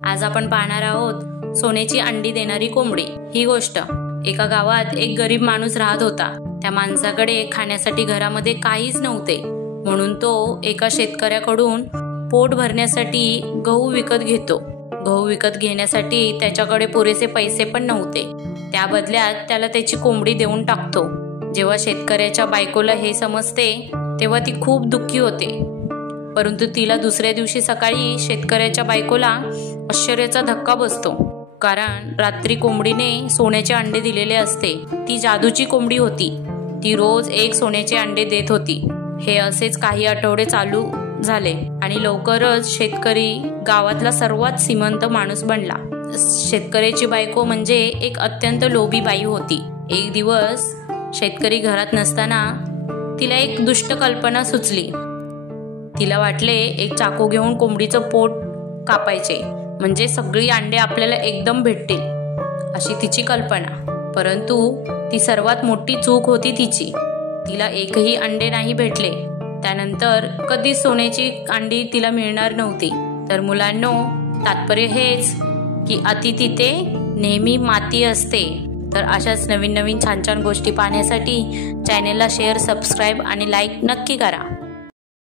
आज आपण पाहणार आहोत सोन्याची अंडी देणारी कोंबडी। ही गोष्ट एका गावात एक गरीब माणूस राहत होता। त्या माणसाकडे खाण्यासाठी घरामध्ये काहीच नव्हते, म्हणून तो एका शेतकऱ्याकडून पोट भरण्यासाठी गहू विकत घेतो। गहू विकत घेण्यासाठी त्याच्याकडे पुरेसे पैसे पण नव्हते। त्या बदल्यात त्याला त्याची कोंबडी देऊन टाकतो। जेव्हा शेतकऱ्याच्या बायकोला हे समजते तेव्हा ती खूप दुःखी होते, परंतु तिला दुसऱ्या दिवशी सकाळी शेतकऱ्याच्या बायकोला आश्चर्याचा धक्का बसतो, कारण रात्री कोंबडीने सोन्याचे अंडे दिलेले असते। ती जादूची कोंबडी होती। ती रोज एक सोन्याचे अंडे देत होती। हे असेच काही आठवडे चालू झाले आणि लवकरच शेतकरी गावातला सर्वात श्रीमंत माणूस बनला। शेतकऱ्याची बायको म्हणजे एक अत्यंत लोभी बाई होती। एक दिवस शेतकरी घरात नसताना तिला एक दुष्ट कल्पना सुचली। तिला वाटले एक चाकू घेऊन कोंबडीचं पोट कापायचे, म्हणजे सगळी अंडे आपल्याला एकदम भेटतील, अशी तिची कल्पना। परंतु ती सर्वात मोठी चूक होती तिची। तिला एकही अंडे नाही भेटले। त्यानंतर कधीच सोन्याची अंडी तिला मिळणार नव्हती। तर मुलांनो, तात्पर्य हेच की अति तिथे नेहमी माती असते। तर अशाच नवीन नवीन छान छान गोष्टी पाहण्यासाठी चॅनेलला शेअर, सबस्क्राईब आणि लाईक नक्की करा।